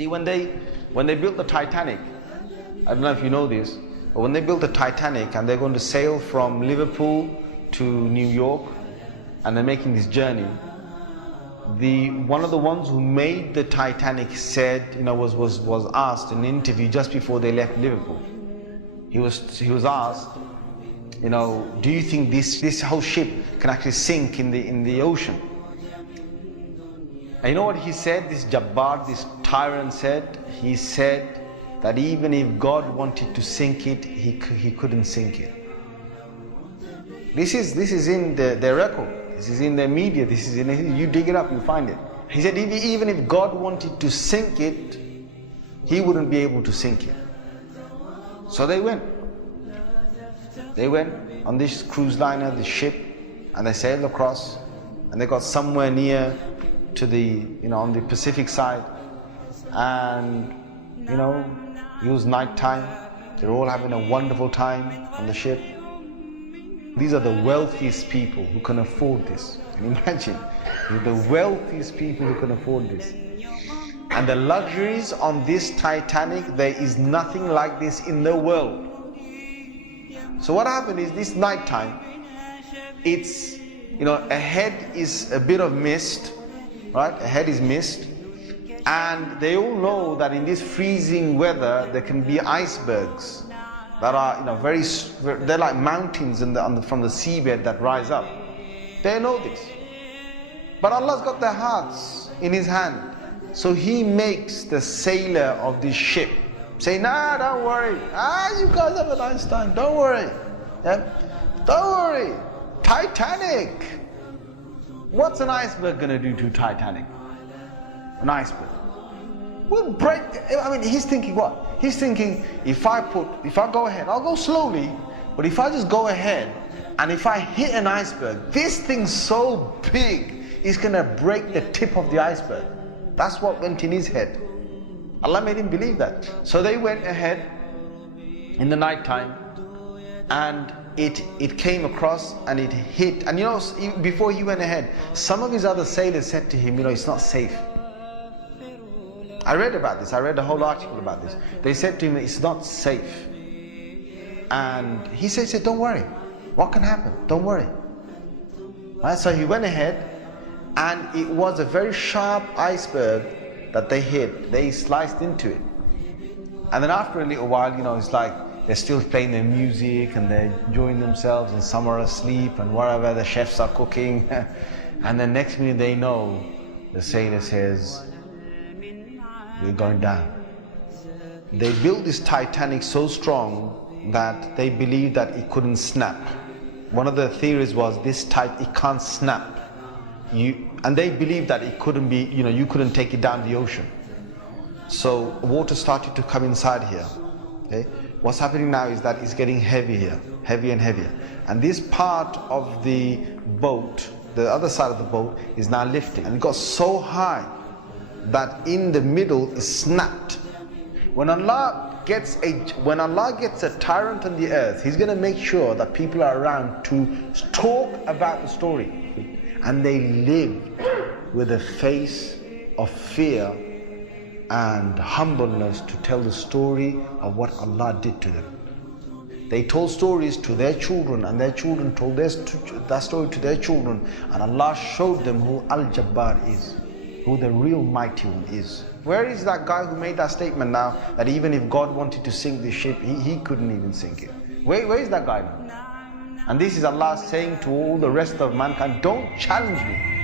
See, when they built the Titanic, I don't know if you know this, but when they built the Titanic and they're going to sail from Liverpool to New York, and they're making this journey, one of the ones who made the Titanic said, was asked in an interview just before they left Liverpool. He was asked, do you think this whole ship can actually sink in the ocean? And you know what he said? This Jabbar, this tyrant said. He said that even if God wanted to sink it, he couldn't sink it. This is in their record. This is in the media. This is you dig it up, you find it. He said even if God wanted to sink it, he wouldn't be able to sink it. So they went. They went on this cruise liner, this ship, and they sailed across, and they got somewhere near to the, on the Pacific side, and it was night time. They're all having a wonderful time on the ship. These are the wealthiest people who can afford this. Can you imagine? They're the wealthiest people who can afford this. And the luxuries on this Titanic, there is nothing like this in the world. So what happened is, this night time, it's, ahead is a bit of mist, right? Ahead is mist. And they all know that in this freezing weather, there can be icebergs that are, they're like mountains from the seabed that rise up. They know this. But Allah's got their hearts in His hand. So He makes the sailor of this ship say, nah, don't worry. You guys have a nice time. Don't worry. Yeah? Don't worry. Titanic. What's an iceberg going to do to Titanic? An iceberg will break. He's thinking what? He's thinking, if I go ahead, I'll go slowly, but if I just go ahead and if I hit an iceberg, this thing's so big, it's going to break the tip of the iceberg. That's what went in his head. Allah made him believe that. So they went ahead in the night time, and it came across and it hit. And before he went ahead, some of his other sailors said to him, it's not safe. I read about this. I read a whole article about this. They said to him, it's not safe. And he said, don't worry. What can happen? Don't worry. Right? So he went ahead, and it was a very sharp iceberg that they hit. They sliced into it. And then after a little while, it's like they're still playing their music and they're enjoying themselves, and some are asleep and wherever the chefs are cooking. And then next minute they know, the sailor says, we're going down. They built this Titanic so strong that they believed that it couldn't snap. One of the theories was it can't snap. And they believed that it couldn't be, you couldn't take it down the ocean. So water started to come inside here. Okay? What's happening now is that it's getting heavier and heavier. And this part of the boat, the other side of the boat, is now lifting. And it got so high that in the middle is snapped. When Allah gets a tyrant on the earth, He's going to make sure that people are around to talk about the story. And they lived with a face of fear and humbleness to tell the story of what Allah did to them. They told stories to their children, and their children told that story to their children, and Allah showed them who Al-Jabbar is, who the real mighty one is. Where is that guy who made that statement now, that even if God wanted to sink the ship, he couldn't even sink it? Where is that guy now? And this is Allah saying to all the rest of mankind, don't challenge me.